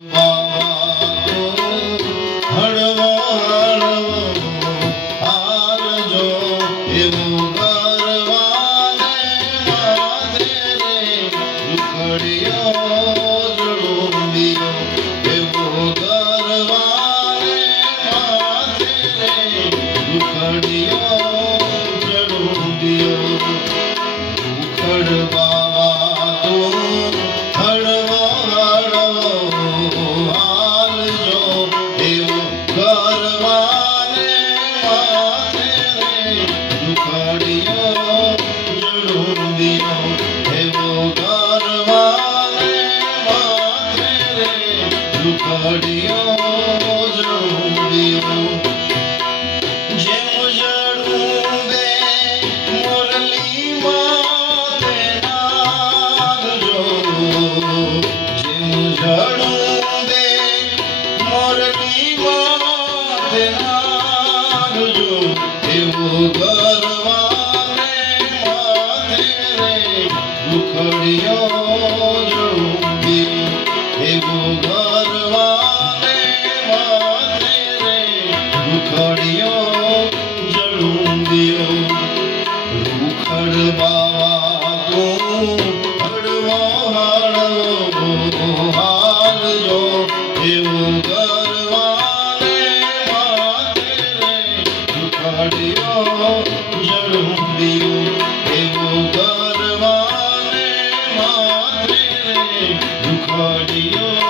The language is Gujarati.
હળવો હળવો હાલજો એવું ગરવાને માથે રે દુખડિયો જળુંબિયો એવો ગરવાને માથે રે દુખડિયો જળુંબિયો દુખડ બાવા તું હળવો હળવો હાલજો એવું ગરવાને માથે રે દુખડિયો જળુંબિયો એવો ગરવાને માથે રે દુખડિયો જળુંબિયો જેમ જળુંબે મોરલી માથે નાગજો જેમ જળુંબે મોરલી માથે નાગજો એવો ગરવાને માથે રે દુખડિયો જળુંબિયો એવો ગરવાને માથે રે દુખડિયો જળુંબિયો રૂખડ બાવા તું હળવો હળવો હાલજો એવું ગરવાને માથે રે દુખડિયો જળુંબિયો એવું ગરવાને માથે રે દુખડિયો